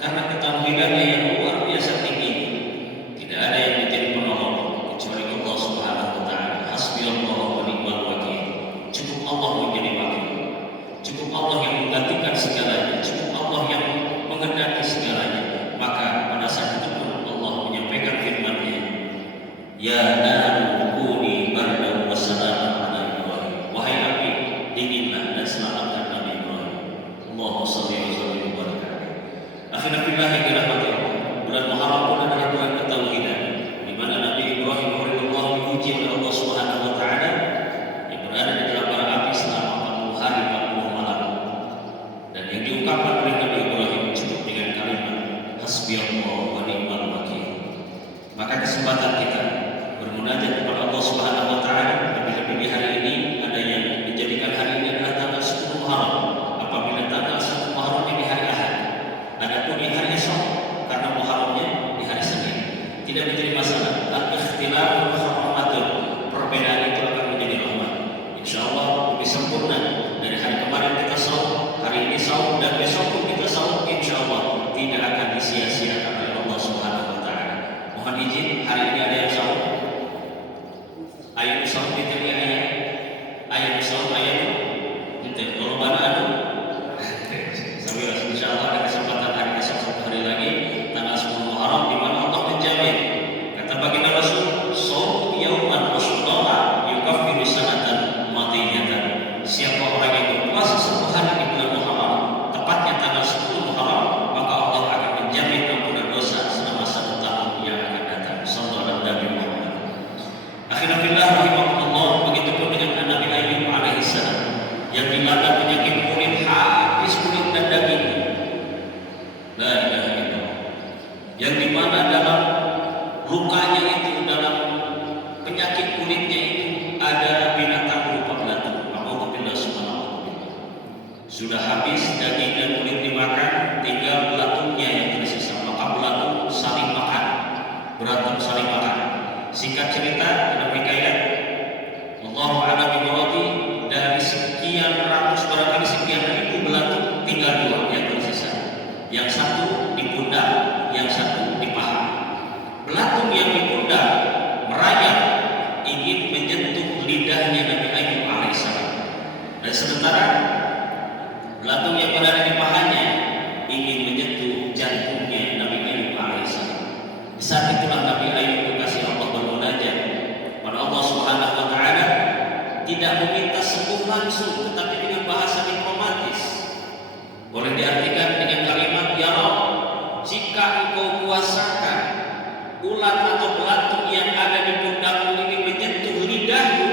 Karena ketauhidannya yang luar biasa tinggi, tidak ada yang menjadi penolong kecuali Allah Subhanahu naru kuni bardan wa salaman ala Ibrahim. Wahai api, dinginlah dan selamatkan Nabi Ibrahim. Allahumma shalli wa sallim wa barik alaihi. Akhirnya fillah yang dirahmati Allah, bulan Muharram pun adalah bulan ketauhidan, di mana Nabi Ibrahim rahimahullah diuji oleh Allah Subhanahu wa taala yang berada di dalam bara api selama 40 hari 40 malam. Dan yang diungkapkan oleh Nabi Ibrahim cukup dengan kalimat hasbiyallah wa ni'mal wakil. Maka kesempatan kita bermunajat kepada Allah Subhanahu wa taala, lebih-lebih di hari ini ada yang menjadikan hari ini adalah tanggal 10 Muharram. Apabila tanggal 1 Muharram ini hari Ahad, adapun di hari esok karena Muharramnya di hari Senin, tidak menjadi masalah. Al-ikhtilaf rahmatun, perbedaan itu akan menjadi rahmat. Insyaallah lebih sempurna dari hari kemarin kita saum, hari ini saum, dan besok pun kita saum. Insyaallah tidak akan disia-siakan oleh Allah Subhanahu wa taala. Mohon izin, hari ini ada yang saum. Ayo saum di tengah ayat. Ayo saum ayat. Itu kalau mana ada. Sampai insyaallah ada kesempatan hari esok satu hari lagi tanggal 10 Muharram di mana Allah menjamin. Kata baginda Rasul, "Shaum yauman rasulullah yukaffiru sanatan madiyatan." Siapa orang yang berpuasa satu hari di bulan Muharram, tepatnya tanggal 10 Muharram, maka Allah akan menjamin ampunan dosa selama 1 tahun yang akan datang. Sallallahu alaihi Muhammad. Akhirnya billah rahimahullah, begitu pun dengan Nabi Ayyub alaihissalam yang dilanda penyakit kulit habis kulit dan daging. La ilaha illallah. Yang dimana dalam lukanya itu, dalam penyakit kulitnya itu ada binatang berupa belatung. Alhamdulillah subhanallah. Sudah habis daging dan kulit dimakan, tinggal belatungnya yang tersisa. Maka belatung saling makan, berantem saling makan. Singkat cerita, dalam hikayat Allahu a'lam bimuradi, dari sekian ratus barangkali sekian ribu belatung tinggal 2 yang tersisa. Yang satu di pundak, yang satu di paha. Belatung yang di pundak merayap ingin menyentuh lidahnya Nabi Ayyub alaihissalam, dan sementara belatung yang berada di pahanya ingin menyentuh jantungnya Nabi Ayyub alaihissalam. Di saat itulah Nabi Ayyub kasih Allah bermunajat pada Allah Subhanahu wa taala, tidak meminta sembuh langsung tetapi dengan bahasa diplomatis. Boleh diartikan dengan kalimat, "Ya Rabb, jika Engkau kuasakan ulat atau belatung yang ada di pundakmu ini menyentuh lidahmu,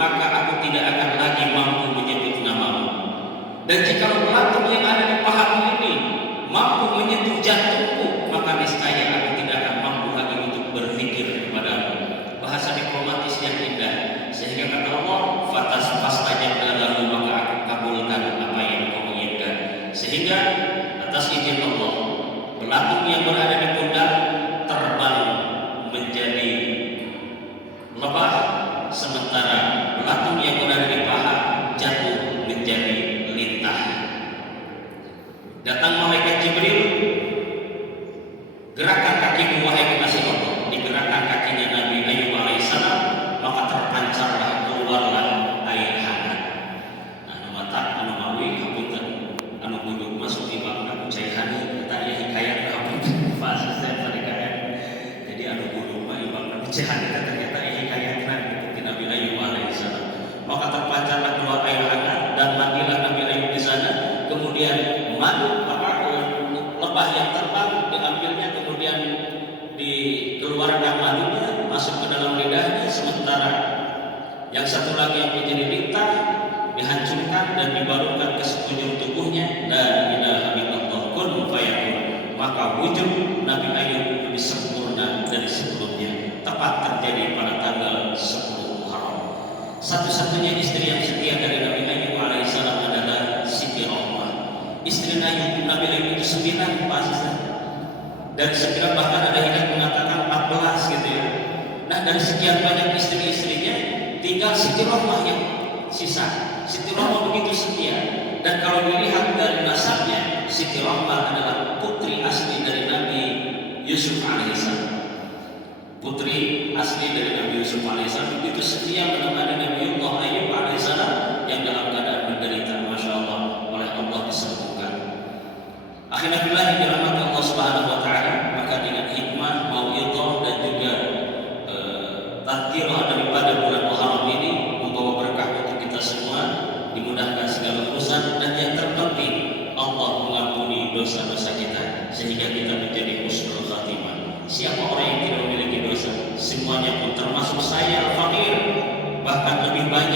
maka aku tidak akan lagi mampu menyebut namamu. Dan jika belatung yang ada di pahamu ini mampu menyentuh jantungku, maka niscaya aku tidak akan mampu lagi untuk berzikir kepadamu." Bahasa diplomatis yang indah, sehingga kata Allah, "Fastajabna lahu," maka aku kabulkan apa yang kau inginkan. Sehingga atas izin Allah, belatung yang berada di pundak terbang menjadi lebah, sementara belatung yang berada di paha jatuh menjadi lintah. Datang malaikat Jibril, "Gerakan kakimu wahai kekasih Allah." Digerakkan kakinya Nabi Ayyub alaihissalam, maka terpancarlah, keluarlah air hangat. Anu mata, anu mawi, hapunten, anu kunjung masuk di bangka cai hangat, tanya hikayat hapunten fase saya hikayat. Jadi anu kunjung mah ibang cai hangat ternyata hikayatna di Nabi Ayyub alaihissalam. Maka terpancarlah keluar air hangat dan mandilah Nabi Ayyub di sana. Kemudian madu lebah yang terbang diambilnya, kemudian dikeluarkan madunya masuk ke dalam lidahnya, sementara yang satu lagi yang menjadi lintah dihancurkan dan dibalukan ke sekujur tubuhnya. La ilaha illallah, kun fayakun. Maka wujud Nabi Ayyub lebih sempurna dari sebelumnya. Tepat terjadi pada tanggal 10 Muharram. Satu-satunya istri yang setia dari Nabi Ayyub alaihissalam adalah Siti Rahmah. Istri Nabi Ayyub itu 9 pasien, dan segera bahkan ada yang mengatakan 14 gitu ya. Nah, dari sekian banyak istri-istrinya tinggal Siti Rahmah yang sisa. Siti Rahmah begitu setia, dan kalau dilihat dari nasabnya, Siti Rahmah adalah putri asli dari Nabi Yusuf alaihissalam. Putri asli dari Nabi Yusuf alaihissalam begitu setia menemani Nabi Ayyub alaihissalam yang dalam keadaan menderita, masya Allah, oleh Allah disembuhkan. Akhirnya bila yang dirahmati Allah Subhanahu wa taala, maka dengan hikmah, mau'idhah dan juga akhirah daripada bulan Muharram ini membawa berkah untuk kita semua, dimudahkan segala urusan, dan yang terpenting Allah mengampuni dosa-dosa kita sehingga kita menjadi husnul khatimah. Siapa orang yang tidak memiliki dosa? Semuanya pun termasuk saya fakir, bahkan lebih banyak